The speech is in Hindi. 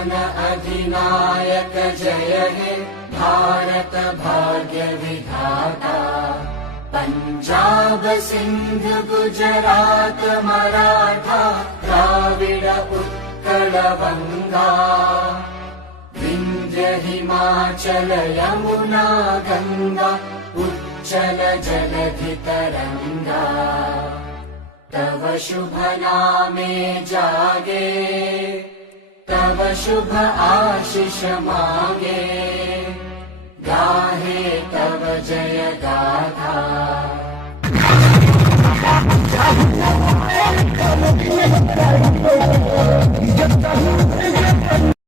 मन अधिनायक जय हे भारत भाग्य विधाता। पंजाब सिंध गुजरात मराठा द्राविड उत्कल बंगा, विंध्य हिमाचल यमुना गंगा उच्चल जलधि तरंगा। तव शुभ नामे जागे, तव शुभ आशीष मांगे, गाहे तव जय गाथा।